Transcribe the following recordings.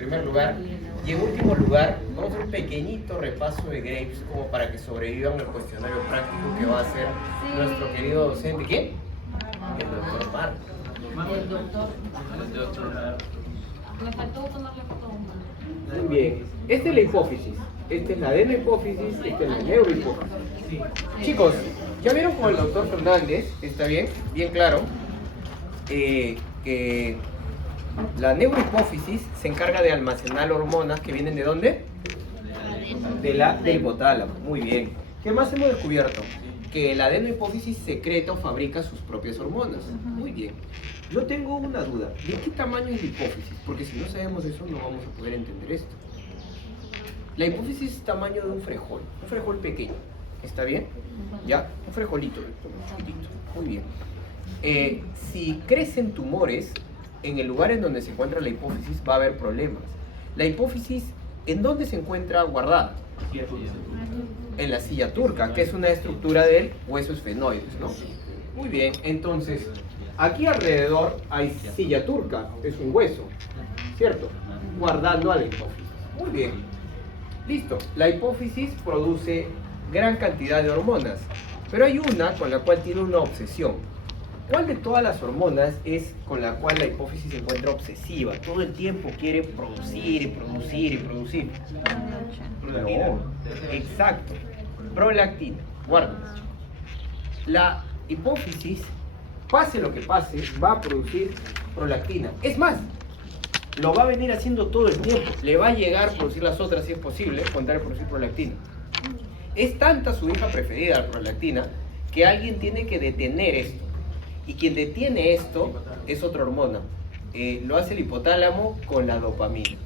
primer lugar. Y en último lugar, vamos a hacer un pequeñito repaso de Graves como para que sobrevivan al cuestionario práctico que va a hacer nuestro querido docente. ¿Quién? El doctor Marco. El doctor. Me faltó tomarle foto. Muy bien. Esta es la hipófisis. Esta es la adenohipófisis, esta es la neurohipófisis. Chicos, ya vieron con el doctor Fernández, está bien, bien claro, que la neurohipófisis se encarga de almacenar hormonas que vienen ¿de dónde? Del hipotálamo. Muy bien. ¿Qué más hemos descubierto? Que la adenohipófisis secreta o fabrica sus propias hormonas. Muy bien. Yo tengo una duda. ¿De qué tamaño es la hipófisis? Porque si no sabemos eso, no vamos a poder entender esto. La hipófisis es tamaño de un frejol pequeño. ¿Está bien? ¿Ya? Un frejolito, chiquitito. Muy bien. Si crecen tumores, en el lugar en donde se encuentra la hipófisis va a haber problemas. La hipófisis, ¿en dónde se encuentra guardada? En la silla turca, que es una estructura del hueso esfenoides, ¿no? Muy bien, entonces, aquí alrededor hay silla turca, es un hueso, ¿cierto? Guardando a la hipófisis. Muy bien. Listo, la hipófisis produce gran cantidad de hormonas, pero hay una con la cual tiene una obsesión. ¿Cuál de todas las hormonas es con la cual la hipófisis se encuentra obsesiva? Todo el tiempo quiere producir y producir y producir. No, exacto. Prolactina. Guarden. La hipófisis, pase lo que pase, va a producir prolactina. Es más, lo va a venir haciendo todo el tiempo. Le va a llegar a producir las otras si es posible, con tal de producir prolactina. Es tanta su hija preferida, la prolactina, que alguien tiene que detener esto. Y quien detiene esto es otra hormona. Lo hace el hipotálamo con la dopamina.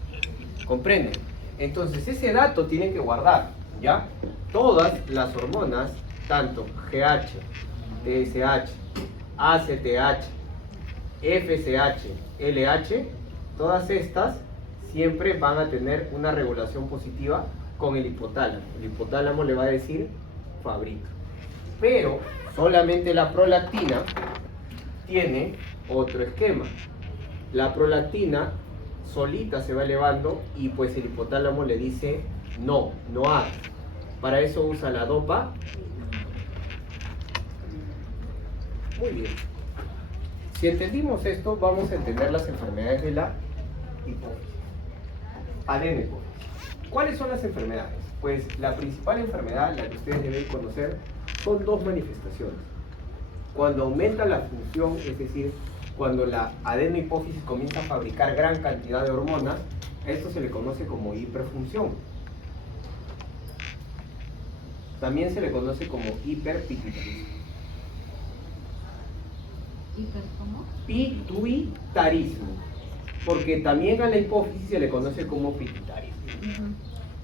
¿Comprenden? Entonces ese dato tienen que guardar, ¿ya? Todas las hormonas, tanto GH, TSH, ACTH, FSH, LH, todas estas siempre van a tener una regulación positiva con el hipotálamo. El hipotálamo le va a decir fabrica. Pero solamente la prolactina tiene otro esquema. La prolactina solita se va elevando y pues el hipotálamo le dice no hagas. Para eso usa la dopa. Muy bien. Si entendimos esto, vamos a entender las enfermedades de la hipófisis. Adenohipófisis. ¿Cuáles son las enfermedades? Pues la principal enfermedad, la que ustedes deben conocer, son dos manifestaciones. Cuando aumenta la función, es decir, cuando la adenohipófisis comienza a fabricar gran cantidad de hormonas, a esto se le conoce como hiperfunción. También se le conoce como hiperpituitarismo. ¿Hiper cómo? Pituitarismo. Porque también a la hipófisis se le conoce como pituitarismo.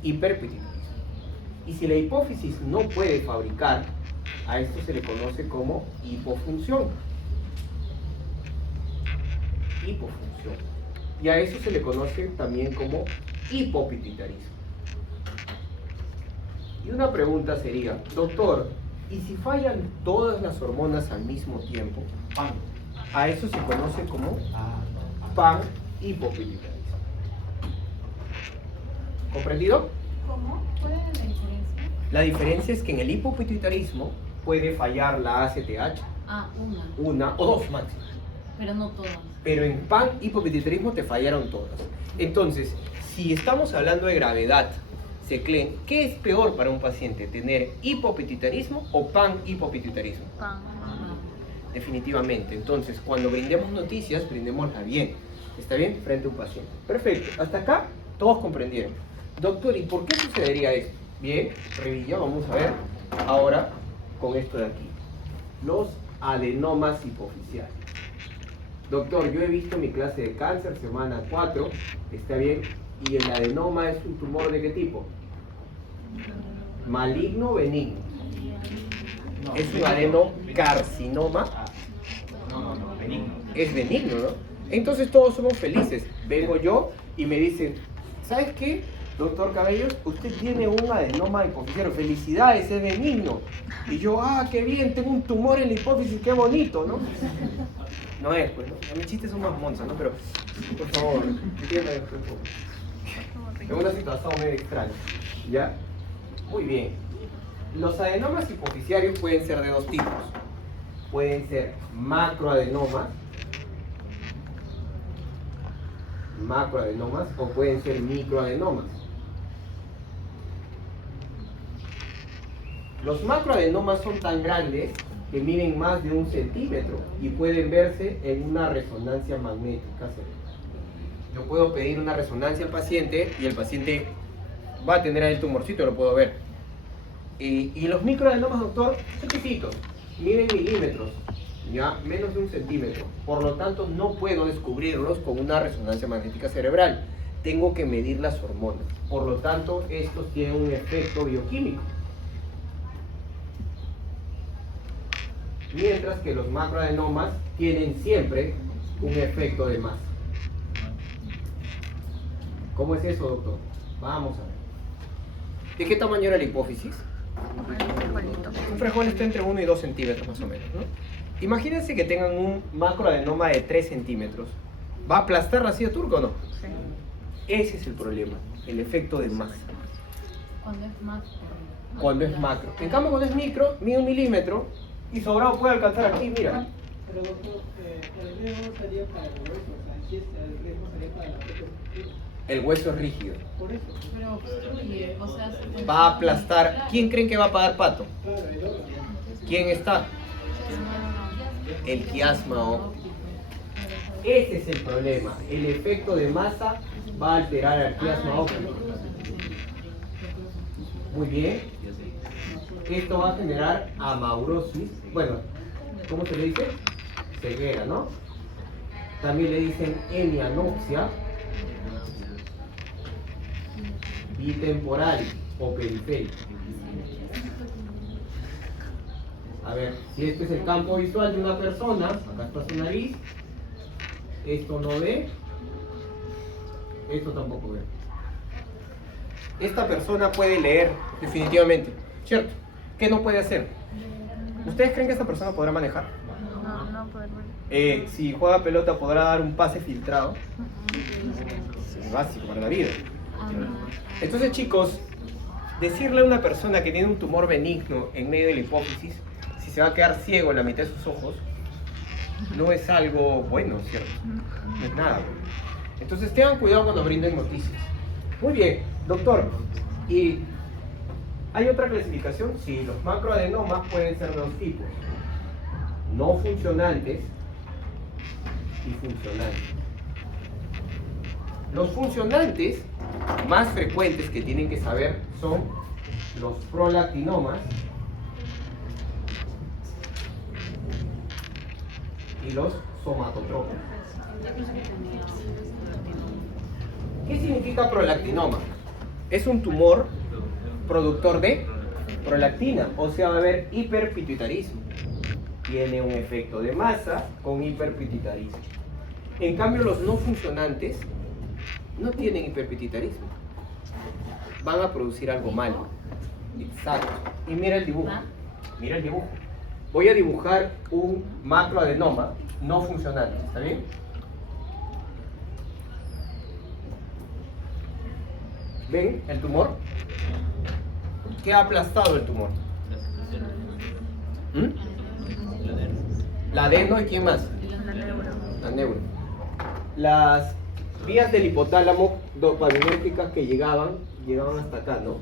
Hiperpituitarismo. Y si la hipófisis no puede fabricar, a esto se le conoce como hipofunción. Hipofunción. Y a eso se le conoce también como hipopituitarismo. Y una pregunta sería, doctor, ¿y si fallan todas las hormonas al mismo tiempo? A eso se conoce como panhipopituitarismo. ¿Comprendido? ¿Cómo? ¿Cuál es la diferencia? La diferencia es que en el hipopituitarismo puede fallar la ACTH, una o dos máximo. Pero no todas. Pero en panhipopituitarismo te fallaron todas. Entonces, si estamos hablando de gravedad, Seclen, ¿qué es peor para un paciente? ¿Tener hipopituitarismo o panhipopituitarismo? Definitivamente. Entonces, cuando brindemos noticias, brindémosla bien. ¿Está bien? Frente a un paciente. Perfecto. Hasta acá, todos comprendieron. Doctor, ¿y por qué sucedería esto? Bien, Revilla, vamos a ver ahora con esto de aquí. Los adenomas hipoficiales. Doctor, yo he visto mi clase de cáncer, semana 4, ¿está bien? ¿Y el adenoma es un tumor de qué tipo? ¿Maligno o benigno? ¿Es un adenocarcinoma? No, benigno. Es benigno, ¿no? Entonces todos somos felices. Vengo yo y me dicen, ¿sabes qué, doctor Cabellos? Usted tiene un adenoma hipoficial. Felicidades, es benigno. Y yo, qué bien, tengo un tumor en la hipófisis, qué bonito, ¿no? No es, pues, ¿no? A mis chistes son más monzas, ¿no? Pero, por favor, entiendan esto un poco. en una situación medio extraña. ¿Ya? Muy bien. Los adenomas hipoficiarios pueden ser de dos tipos. Pueden ser macroadenomas o pueden ser microadenomas. Los macroadenomas son tan grandes que miden más de 1 centímetro y pueden verse en una resonancia magnética cerebral. Yo puedo pedir una resonancia al paciente y el paciente va a tener ahí el tumorcito, lo puedo ver. Y los microadenomas, doctor, son chiquitos, miden milímetros, ya menos de 1 centímetro. Por lo tanto, no puedo descubrirlos con una resonancia magnética cerebral. Tengo que medir las hormonas. Por lo tanto, estos tienen un efecto bioquímico. Mientras que los macroadenomas tienen siempre un efecto de masa. ¿Cómo es eso, doctor? Vamos a ver. ¿De qué tamaño era la hipófisis? Un frijol está entre 1 y 2 centímetros más o menos, ¿no? Imagínense que tengan un macroadenoma de 3 centímetros. ¿Va a aplastar la silla turca o no? Sí. Ese es el problema, el efecto de masa. Cuando es macro. Cuando es macro. En cambio, cuando es micro, mide 1 milímetro y sobrado puede alcanzar aquí, mira. Pero doctor, el riesgo sería para el hueso, o sea, aquí el riesgo sería para la propia estructura. El hueso es rígido. Por eso. Pero obstruye, o sea... Va a aplastar. ¿Quién creen que va a pagar pato? Claro, el órgano. ¿Quién está? El quiasma óptico. Ese es el problema. El efecto de masa va a alterar al quiasma óptico. Muy bien. Esto va a generar amaurosis. Bueno, ¿cómo se le dice? Ceguera, ¿no? También le dicen hemianopsia bitemporal o periférica. A ver, si este es el campo visual de una persona, acá está su nariz, esto no ve, esto tampoco ve. Esta persona puede leer, definitivamente, ¿cierto? ¿Qué no puede hacer? ¿Ustedes creen que esta persona podrá manejar? No poder ver. Si juega pelota, ¿podrá dar un pase filtrado? Es básico para la vida. Entonces, chicos, decirle a una persona que tiene un tumor benigno en medio de la hipófisis, si se va a quedar ciego en la mitad de sus ojos, no es algo bueno, ¿cierto? No es nada bueno. Entonces, tengan cuidado cuando brinden noticias. Muy bien, doctor. ¿Y hay otra clasificación? Sí, los macroadenomas pueden ser de dos tipos. No funcionantes y funcionantes. Los funcionantes más frecuentes que tienen que saber son los prolactinomas y los somatotropos. ¿Qué significa prolactinoma? Es un tumor productor de prolactina, o sea, va a haber hiperpituitarismo. Tiene un efecto de masa con hiperpituitarismo. En cambio, los no funcionantes no tienen hiperpituitarismo. Van a producir algo malo. Exacto. Y mira el dibujo. Mira el dibujo. Voy a dibujar un macroadenoma no funcionante. ¿Está bien? ¿Ven el tumor? ¿Qué ha aplastado el tumor? ¿Mm? La adeno y ¿quién más? La neuro. Las vías del hipotálamo dopaminérgicas que llegaban hasta acá, ¿no?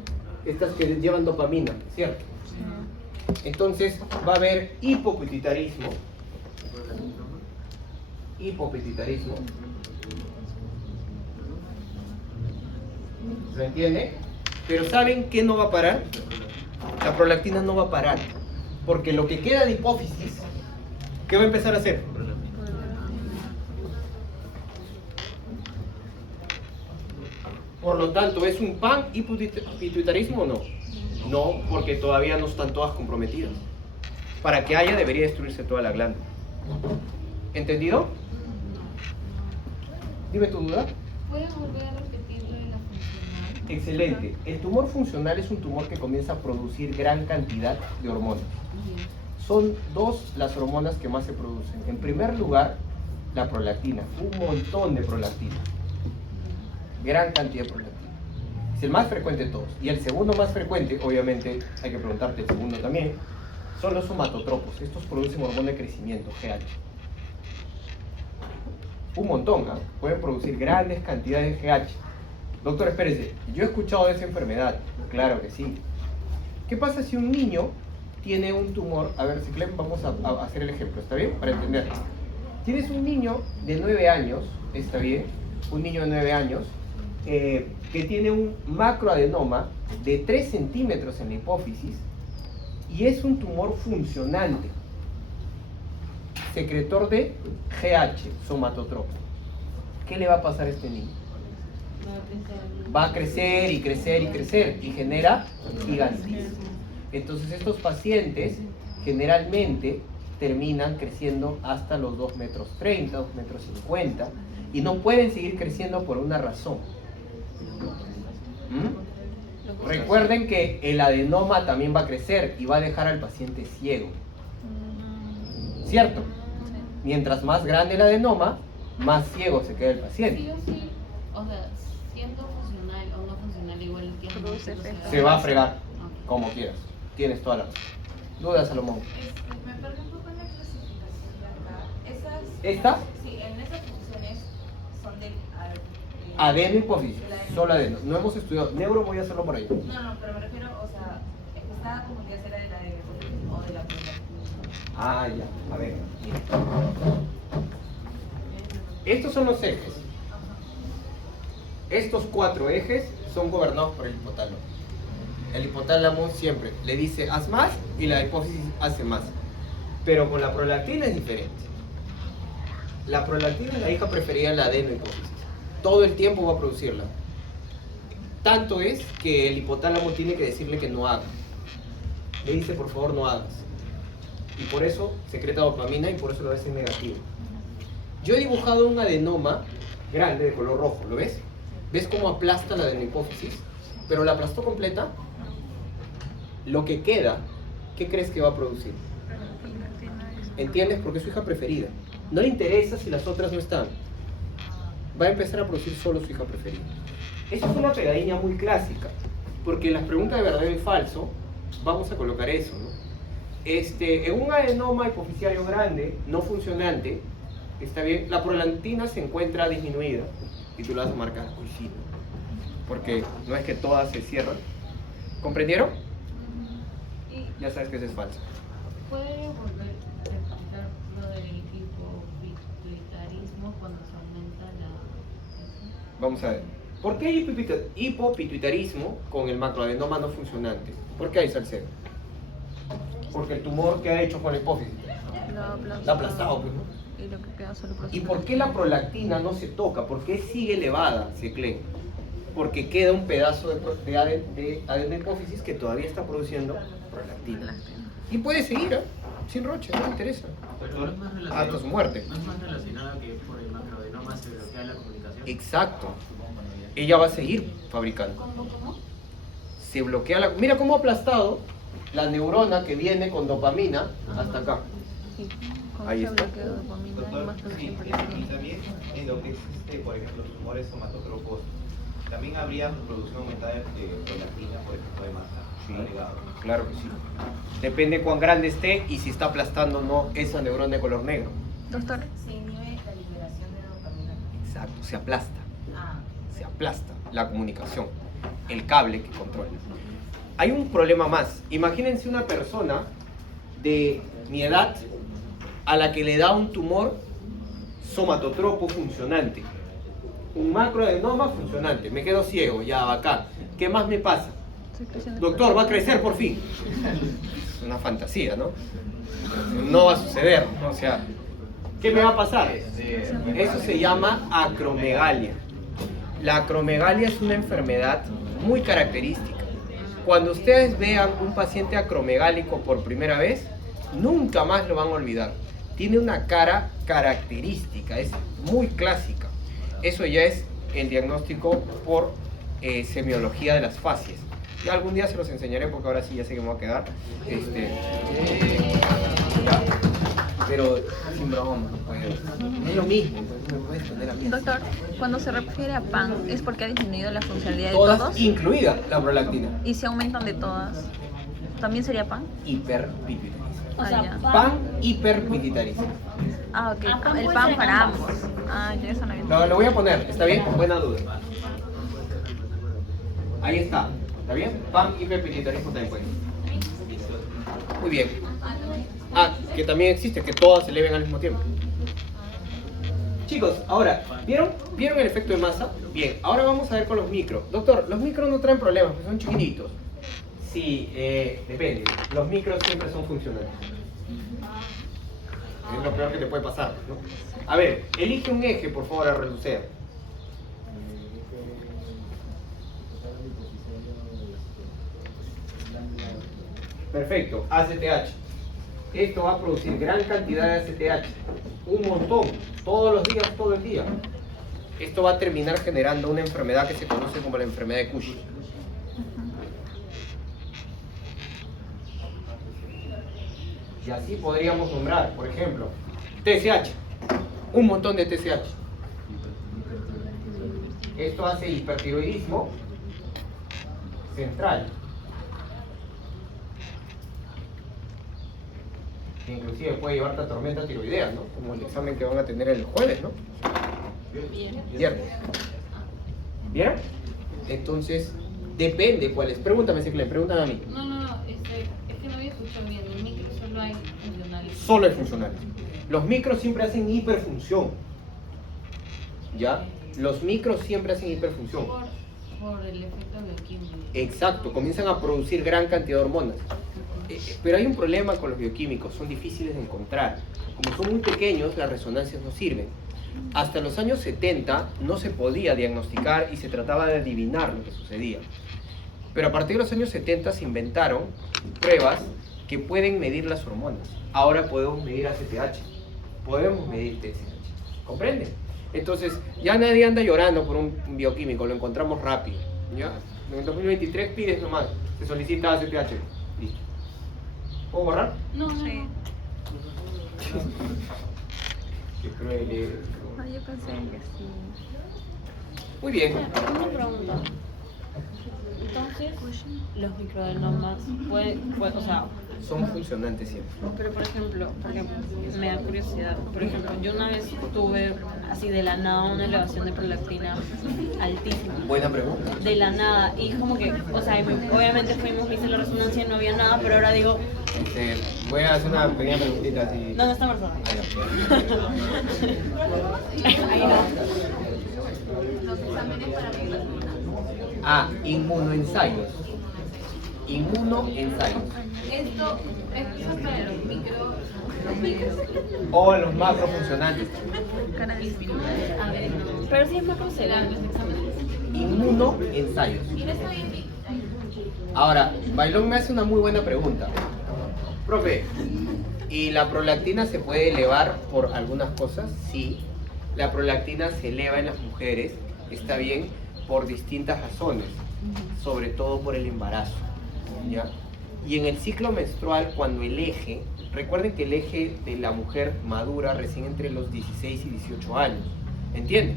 Estas que llevan dopamina, ¿cierto? Entonces va a haber hipopituitarismo. Hipopituitarismo. ¿Se entiende? Pero ¿saben qué no va a parar? La prolactina no va a parar. Porque lo que queda de hipófisis, ¿qué va a empezar a hacer? Por lo tanto, ¿es un pan hipopituitarismo o no? No, porque todavía no están todas comprometidas. Para que haya, debería destruirse toda la glándula. ¿Entendido? Dime tu duda. ¿Puedes volver a repetir lo de la funcional? Excelente. El tumor funcional es un tumor que comienza a producir gran cantidad de hormonas. Son dos las hormonas que más se producen. En primer lugar, la prolactina, un montón de prolactina. gran cantidad de prolactina. Es el más frecuente de todos. Y el segundo más frecuente, obviamente, hay que preguntarte el segundo también, son los somatotropos. Estos producen hormona de crecimiento, GH. Un montón, ¿eh? Pueden producir grandes cantidades de GH. Doctor, espérese, yo he escuchado de esa enfermedad. Claro que sí. ¿Qué pasa si un niño tiene un tumor? A ver, Ciclén, vamos a hacer el ejemplo, ¿está bien? Para entender. Tienes un niño de 9 años, ¿está bien? Un niño de 9 años que tiene un macroadenoma de 3 centímetros en la hipófisis y es un tumor funcionante, secretor de GH, somatotropo. ¿Qué le va a pasar a este niño? Va a crecer y crecer y crecer y genera gigantismo. Entonces estos pacientes generalmente terminan creciendo hasta los 2,30 metros, 2,50 metros y no pueden seguir creciendo por una razón. Recuerden que el adenoma también va a crecer y va a dejar al paciente ciego. ¿Cierto? Mientras más grande el adenoma, más ciego se queda el paciente. Sí o sí, o sea, siendo funcional o no funcional, igual el tiempo Produce efecto. Se va a fregar, Ok. como quieras. Tienes toda la razón. Dudas, Salomón. Me perdí un poco en la clasificación de acá. ¿Esta? Sí, en esas funciones son del Adeno y hipófisis, solo adeno. No hemos estudiado. Neuro voy a hacerlo por ahí. No, pero me refiero, o sea, esta comunidad será de la de o de la prolactina. Ah, ya. A ver. Estos son los ejes. Estos 4 ejes son gobernados por el hipotálamo. El hipotálamo siempre le dice haz más y la hipófisis hace más. Pero con la prolactina es diferente. La prolactina es la hija preferida de la adenohipófisis. Todo el tiempo va a producirla. Tanto es que el hipotálamo tiene que decirle que no haga. Le dice por favor no hagas. Y por eso secreta dopamina y por eso lo hace negativo. Yo he dibujado un adenoma grande de color rojo, ¿lo ves? ¿Ves cómo aplasta la adenohipófisis? Pero la aplastó completa. Lo que queda, ¿qué crees que va a producir? ¿Entiendes? Porque es su hija preferida. No le interesa si las otras no están. Va a empezar a producir solo su hija preferida. Esa es una pegadilla muy clásica, porque en las preguntas de verdadero y falso vamos a colocar eso, ¿no? En un adenoma hipofisiario grande, no funcionante, está bien, la prolactina se encuentra disminuida y tú la vas a marcar coincide, porque no es que todas se cierran. ¿Comprendieron? Ya sabes que eso es falso. ¿Puede volver a explicar lo del hipopituitarismo cuando se aumenta la... Vamos a ver. ¿Por qué hay hipopituitarismo con el macroadenoma no funcionante? ¿Por qué hay Salcedo? Porque el tumor que ha hecho con la hipófisis la ha aplastado, pues, ¿no? Y lo que queda solo ¿Y por qué la prolactina no se toca? ¿Por qué sigue elevada, Ciclén? Porque queda un pedazo de adenohipófisis que todavía está produciendo prolactina. Y puede seguir, ¿eh? Sin roche, no le interesa. Pero no es más relacionado- Hasta su muerte. No es más relacionado que por el macroadenoma se bloquea la comunicación. Exacto. Ella va a seguir fabricando. ¿Cómo? Se bloquea la... Mira cómo ha aplastado la neurona que viene con dopamina hasta acá. Ahí está. Doctor, sí, y también en lo que existe, por ejemplo, tumores somatotropos, también habría producción aumentada de prolactina por ejemplo de masa agregado. Claro que sí. Depende cuán grande esté y si está aplastando o no esa neurona de color negro. Doctor, Se inhibe la liberación de dopamina. Exacto, se aplasta. Ah, Se aplasta la comunicación, el cable que controla. Hay un problema más. Imagínense una persona de mi edad a la que le da un tumor somatotropo funcionante. Un macroadenoma funcionante. Me quedo ciego, ya bacán. ¿Qué más me pasa? Doctor, va a crecer por fin. Es una fantasía, ¿no? No va a suceder, ¿no? O sea, ¿qué me va a pasar? Eso se llama acromegalia. La acromegalia es una enfermedad muy característica. Cuando ustedes vean un paciente acromegálico por primera vez, nunca más lo van a olvidar. Tiene una cara característica, es muy clásica. Eso ya es el diagnóstico por semiología de las fascias. Ya algún día se los enseñaré porque ahora sí ya sé que me voy a quedar. Ya. Pero sin broma, no puedo. Es lo mismo, entonces no me puedes poner a mí. Doctor, cuando se refiere a PAN, ¿es porque ha disminuido la funcionalidad de Todas, todos? incluida la prolactina. ¿Y si aumentan de todas? ¿También sería PAN? Hiperpituitarismo. O sea, ya. PAN, hiperpituitarismo. Ah, ok. Ah, PAN El puede PAN ser para ambos. ambos. Ah, yo eso no había Lo voy a poner, ¿está bien? Buena duda. Ahí está, ¿está bien? PAN, hiperpituitarismo también puede. Muy bien. Ah, que también existe, que todas se eleven al mismo tiempo. Chicos, ahora, ¿vieron el efecto de masa? Bien, ahora vamos a ver con los micros. Doctor, los micros no traen problemas, pues son chiquititos. Sí, depende. Los micros siempre son funcionales. Es lo peor que te puede pasar, ¿no? A ver, elige un eje, por favor, a relucir. Perfecto, ACTH. Esto va a producir gran cantidad de ACTH. Un montón, todos los días, todo el día. Esto va a terminar generando una enfermedad que se conoce como la enfermedad de Cushing. Y así podríamos nombrar, por ejemplo, TSH. Un montón de TSH. Esto hace hipertiroidismo central. Que inclusive puede llevarte a tormenta tiroidea, ¿no? Como el examen que van a tener el jueves, ¿no? Viernes. ¿Vieron? Entonces, depende cuál es. Pregúntame, Ciclén, pregúntame a mí. No, es que no había escuchado bien. En micro solo hay funcionales. Solo es funcional. Los micros siempre hacen hiperfunción. ¿Ya? Los micros siempre hacen hiperfunción. Por el efecto bioquímico. Exacto, comienzan a producir gran cantidad de hormonas. Pero hay un problema con los bioquímicos, son difíciles de encontrar. Como son muy pequeños, las resonancias no sirven. Hasta los años 70 no se podía diagnosticar y se trataba de adivinar lo que sucedía. Pero a partir de los años 70 se inventaron pruebas que pueden medir las hormonas. Ahora podemos medir ACTH, podemos medir TSH. ¿Comprenden? Entonces, ya nadie anda llorando por un bioquímico, lo encontramos rápido. ¿Ya? En el 2023 pides nomás, se solicita ACTH. Listo. ¿Puedo borrar? No. Sí. Qué cruel eres. Ah, yo pensé que sí. Muy bien. Una pregunta. Entonces, los microadenomas o sea, Son funcionantes siempre. pero por ejemplo, porque me da curiosidad. Por ejemplo, yo una vez tuve así de la nada una elevación de prolactina altísima. Buena pregunta. De la nada. Y es como que, o sea, obviamente fuimos, hice la resonancia y no había nada, pero ahora digo, Voy a hacer una pequeña preguntita así. ¿dónde está persona? Ahí no. Los exámenes para medir las hormonas. Ah, inmunoensayos. Inmunoensayos. Esto es para los micros. O los macrofuncionantes. Cannabis. A ver, pero si es macro se dan los exámenes. Inmunoensayos. Mira, está bien. Ahora, Bailón me hace una muy buena pregunta. Profe, ¿y la prolactina se puede elevar por algunas cosas? Sí. La prolactina se eleva en las mujeres, está bien, por distintas razones, sobre todo por el embarazo, ¿ya? Y en el ciclo menstrual, cuando el eje, recuerden que el eje de la mujer madura recién entre los 16 y 18 años, ¿entienden?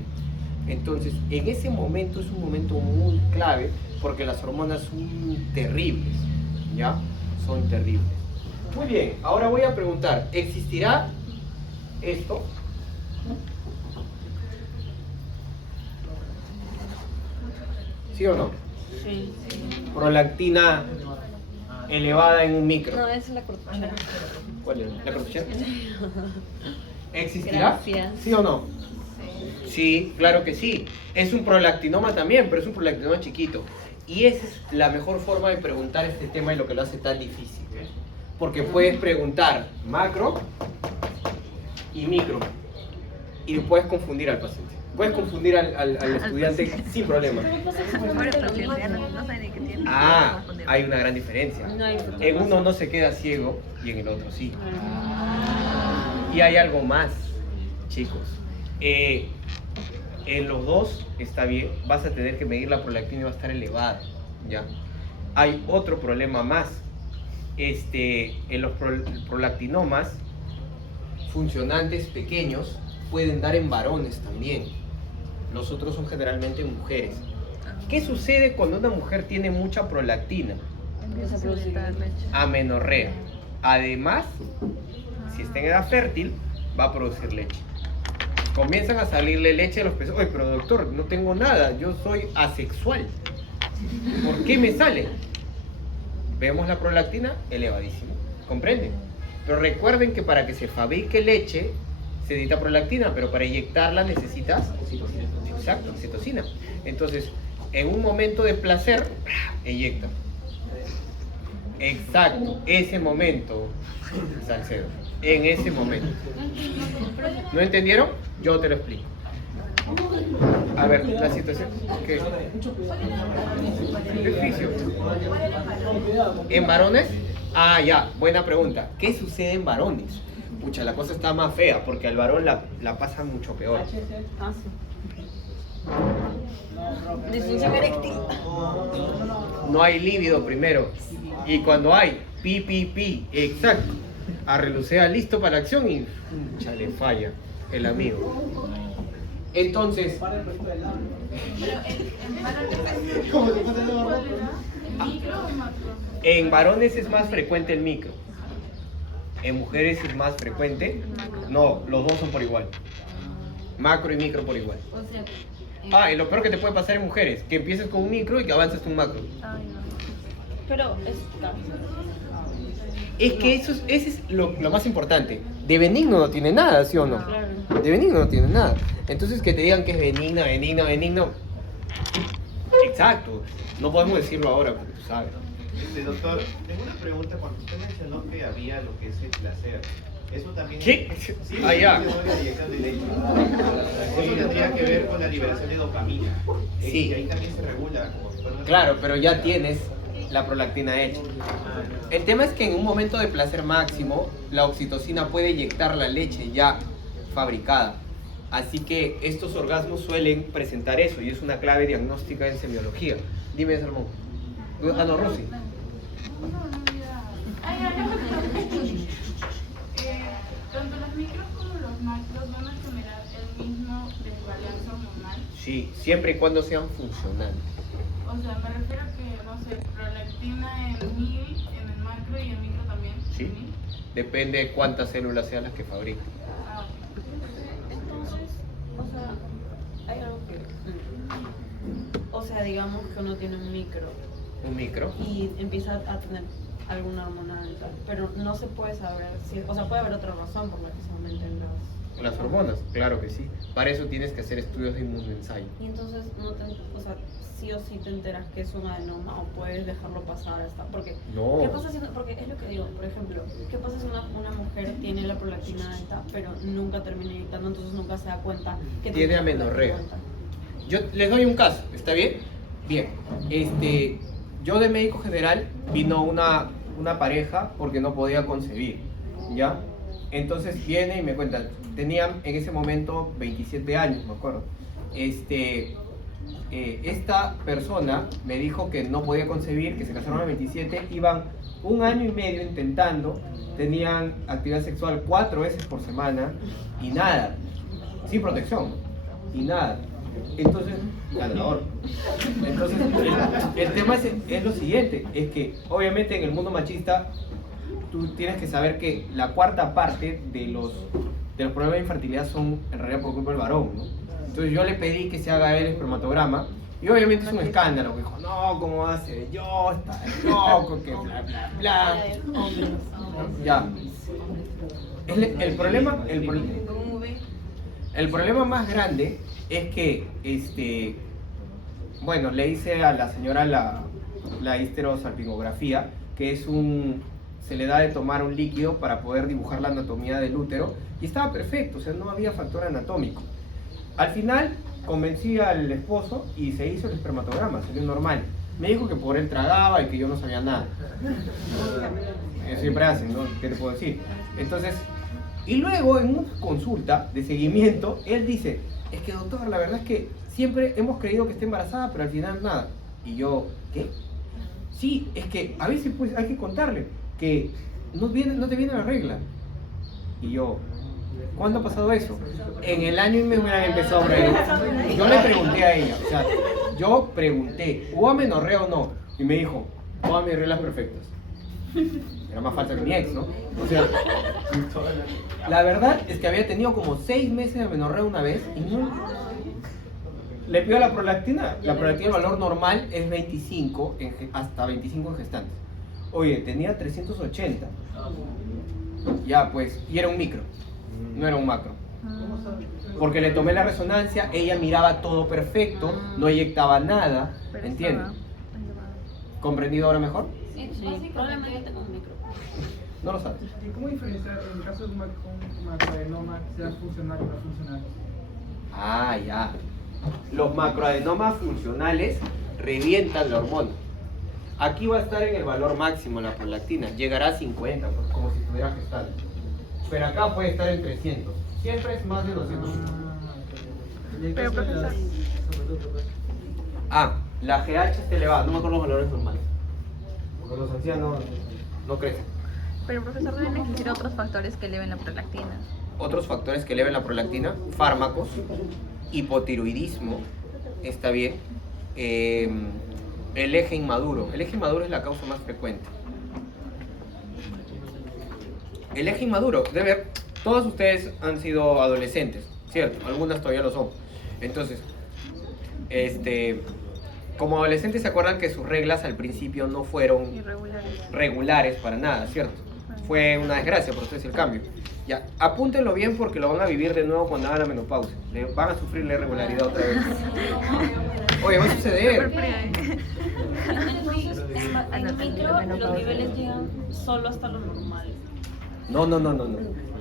Entonces, en ese momento es un momento muy clave porque las hormonas son terribles, ¿ya? Son terribles. Muy bien, ahora voy a preguntar, ¿existirá esto? ¿Sí o no? Sí. Prolactina elevada en un micro. No, es la cortachera. ¿Cuál es? ¿La cortachera? ¿Existirá? Gracias. ¿Sí o no? Sí, claro que sí. Es un prolactinoma también, pero es un prolactinoma chiquito. Y esa es la mejor forma de preguntar este tema y lo que lo hace tan difícil. Porque puedes preguntar macro y micro. Y puedes confundir al paciente. Puedes confundir al estudiante sin problema. No sé ni qué tiene. Ah, hay una gran diferencia. No hay En uno no se queda ciego y en el otro sí. Y hay algo más, chicos. En los dos está bien, vas a tener que medir la prolactina y va a estar elevada, ¿ya? Hay otro problema más. En los prolactinomas funcionantes pequeños pueden dar en varones también. Los otros son generalmente en mujeres. ¿Qué sucede cuando una mujer tiene mucha prolactina? Empieza a producir leche. Amenorrea. Además, si está en edad fértil, va a producir leche. Comienzan a salirle leche a los pezones. Oye, pero doctor, no tengo nada, yo soy asexual. ¿Por qué me sale? Vemos la prolactina elevadísima. ¿Comprenden? Pero recuerden que para que se fabrique leche se necesita prolactina, pero para inyectarla necesitas oxitocina. Exacto, oxitocina. Entonces, en un momento de placer, eyecta. Exacto, ese momento, Salcedo, en ese momento. ¿No entendieron? Yo te lo explico. A ver, la situación. ¿Qué? Beneficio. ¿En varones? Ah, ya, buena pregunta. ¿Qué sucede en varones? Pucha, la cosa está más fea porque al varón la pasa mucho peor. Ah, sí. Disfunción eréctil. No hay líbido primero. Y cuando hay pi, exacto. Arrelucea listo para la acción y pucha, le falla el amigo. Entonces, Pero en varones es más frecuente el micro. En mujeres es más frecuente. No, los dos son por igual. Macro y micro por igual. O sea, Ah, y lo peor que te puede pasar en mujeres, que empieces con un micro y que avances con un macro. Ay, no. pero Es que ese es lo más importante. De benigno no tiene nada, ¿sí o no? claro. De benigno no tiene nada. Entonces que te digan que es benigno. Exacto. No podemos decirlo ahora porque tú sabes. Doctor, tengo una pregunta. Cuando usted mencionó que había lo que es el placer, ¿eso también ¿Qué? Sí, Ah, ya. sí, la inyección de leche. Eso tendría que ver con la liberación de dopamina. Sí. Y ahí también se regula. Como si fuera una- Claro, pero ya tienes la prolactina hecha. El tema es que en un momento de placer máximo, la oxitocina puede inyectar la leche ya fabricada. Así que estos orgasmos suelen presentar eso y es una clave diagnóstica en semiología. Dime, Salmón. Ah, no, Rosy. Tanto los micros como los macros van a generar el mismo desbalance hormonal. Sí, siempre y cuando sean funcionales. O sea, me refiero a que, no sé, prolactina en 1000 en el macro y en micro también. Sí. en 1000. Depende de cuántas células sean las que fabriquen. Ah, ok. Entonces, o sea, hay algo que, o sea, digamos que uno tiene un micro Un micro. y empieza a tener alguna hormonal y tal, pero no se puede saber si, o sea, puede haber otra razón por la que se aumenten Las hormonas, claro que sí. Para eso tienes que hacer estudios de inmunoensayo. y entonces no te, o sea, sí o sí te enteras que es un adenoma o puedes dejarlo pasar hasta, porque No. ¿qué pasa si no- porque es lo que digo, por ejemplo, ¿qué pasa si una mujer tiene la prolactina alta pero nunca termina inyectando, entonces nunca se da cuenta que Tiene la amenorrea. prolactina alta? Yo les doy un caso, ¿está bien? Bien. Yo de médico general vino una pareja porque no podía concebir, ¿ya? Entonces viene y me cuenta, tenían en ese momento 27 años, me acuerdo. Esta persona me dijo que no podía concebir, que se casaron a los 27, iban 1 año y medio intentando, tenían actividad sexual 4 veces por semana y nada, sin protección, y nada. Entonces, ganador. Entonces, el tema es lo siguiente, es que obviamente en el mundo machista tú tienes que saber que la cuarta parte de los problemas de infertilidad son en realidad por culpa del varón, ¿no? Entonces yo le pedí que se haga el espermatograma y obviamente es un escándalo, dijo, no, ¿cómo va a ser yo? Está loco, que bla, bla, bla. Ya. El problema más grande es que, bueno, le hice a la señora la histerosalpingografía, que es se le da de tomar un líquido para poder dibujar la anatomía del útero, y estaba perfecto, o sea, no había factor anatómico. Al final, convencí al esposo y se hizo el espermatograma, salió normal. Me dijo que por él tragaba y que yo no sabía nada. Eso siempre hacen, ¿no? ¿Qué te puedo decir? Entonces, y luego en una consulta de seguimiento, él dice, es que doctor, la verdad es que siempre hemos creído que está embarazada, pero al final nada. Y yo, ¿qué? Sí, es que a veces pues hay que contarle que no te viene la regla. Y yo, ¿Cuándo ha pasado eso? En el año y me hubieran empezado a ver. Yo le pregunté a ella, o sea, yo pregunté, ¿hubo amenorrea o no? Y me dijo, todas mis reglas perfectas. Era más falsa que mi ex, ¿no? O sea, la verdad es que había tenido como 6 meses de amenorrea una vez y no... Le pido la prolactina. La prolactina, el valor normal es 25, hasta 25 en gestantes. Oye, tenía 380. Ya, pues, y era un micro, no era un macro. Porque le tomé la resonancia, ella miraba todo perfecto, no eyectaba nada, Pero ¿entiendes? estaba elevado. ¿Comprendido ahora mejor? Sí, probablemente tengo un micro. No lo sabes. ¿Y cómo diferenciar en el caso de un macroadenoma sea funcional o no funcional? Ah, ya. Los macroadenomas funcionales revientan la hormona. Aquí va a estar en el valor máximo la prolactina, llegará a 50, pues, como si estuviera gestando. Pero acá puede estar en 300. Siempre es más de 200. Pero, profesor, Ah, la GH está elevada, no me acuerdo los valores normales. Porque los ancianos no crecen. pero profesor, deben existir otros factores que eleven la prolactina. Otros factores que eleven la prolactina, fármacos, hipotiroidismo, está bien. El eje inmaduro. El eje inmaduro es la causa más frecuente. El eje inmaduro, de ver, todos ustedes han sido adolescentes, ¿cierto? Algunas todavía lo son. Entonces, como adolescentes se acuerdan que sus reglas al principio no fueron Irregulares. regulares para nada, ¿cierto? Fue una desgracia para ustedes el cambio. Ya, apúntenlo bien porque lo van a vivir de nuevo cuando hagan la menopausia. Van a sufrir la irregularidad otra vez. Oye, va a suceder. Entonces, en el micro los niveles llegan solo hasta lo normal. No.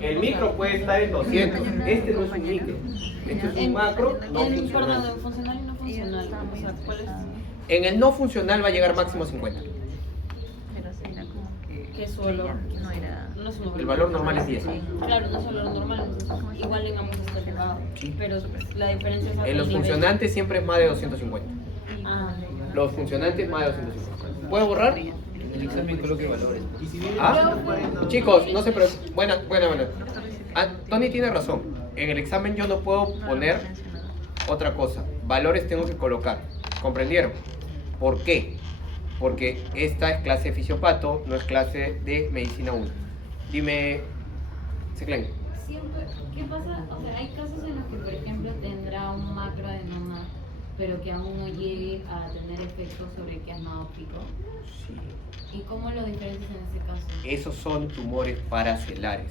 El micro puede estar en 200. Este no es un micro. Este es un macro no Perdón, funcional. en funcional y no funcional. O sea, ¿cuál es? En el no funcional va a llegar máximo a 50. Pero sí, era como que ¿Qué suelo? no era... No es un valor. El valor normal es 10. Claro, no es un valor normal, entonces igual digamos está elevado. Sí. Pero la diferencia es En los nivel. funcionantes siempre es más de 250. Ah, Los funcionantes más de 250. ¿Puedo borrar? El examen coloque valores. Y si viene ¿Ah? 40, Chicos, no se preocupen. Buena. Ah, Tony tiene razón. En el examen yo no puedo poner otra cosa. Valores tengo que colocar. ¿Comprendieron? ¿Por qué? Porque esta es clase de fisiopato, no es clase de medicina 1. Dime, Seclen. Siempre, ¿qué pasa? O sea, hay casos en los que, por ejemplo, tendrá un macroadenoma, pero que aún no llegue a tener efectos sobre el quiasma óptico. Sí. ¿Y cómo lo diferencias en ese caso? Esos son tumores paracelares.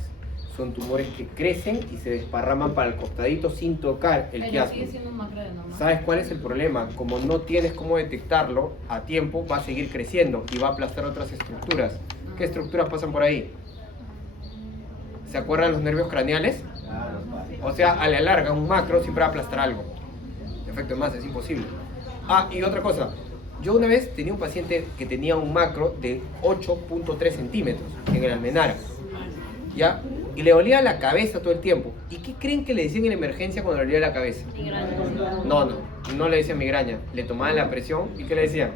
Son tumores que crecen y se desparraman para el costadito sin tocar el Pero quiasma. sigue siendo un macroadenoma. ¿Sabes cuál es el problema? Como no tienes cómo detectarlo a tiempo, va a seguir creciendo y va a aplastar otras estructuras. ¿Qué estructuras pasan por ahí? ¿Se acuerdan los nervios craneales? O sea, a la larga, un macro siempre va a aplastar algo. Efecto de masa, es imposible. Ah, y otra cosa. Yo una vez tenía un paciente que tenía un macro de 8.3 centímetros en el almenara. ¿Ya? Y le dolía la cabeza todo el tiempo. ¿Y qué creen que le decían en emergencia cuando le dolía la cabeza? migraña. No le decían migraña. Le tomaban la presión y ¿qué le decían?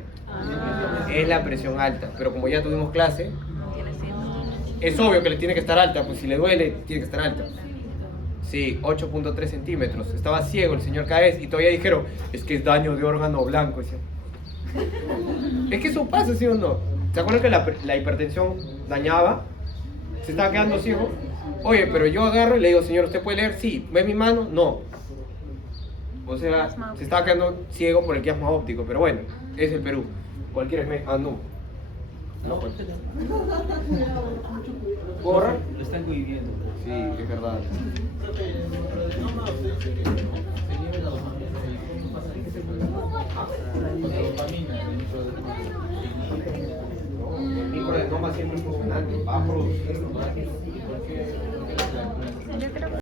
Es la presión alta. Pero como ya tuvimos clase, es obvio que le tiene que estar alta. Pues si le duele, tiene que estar alta. Sí, 8.3 centímetros. Estaba ciego el señor Caes y todavía dijeron, es que es daño de órgano blanco. Decían. Es que eso pasa, ¿sí o no? ¿Se acuerdan que la hipertensión dañaba? Se estaba quedando ciego. Oye, pero yo agarro y le digo, señor, ¿usted puede leer? Sí. ¿Ve mi mano? No. O sea, se estaba quedando ciego por el quiasma óptico, pero bueno, es el Perú. Cualquier no. No, pues. ¿Borra? Lo están cohibiendo. Sí, es verdad. El microadenoma siempre es funcionante, va a producir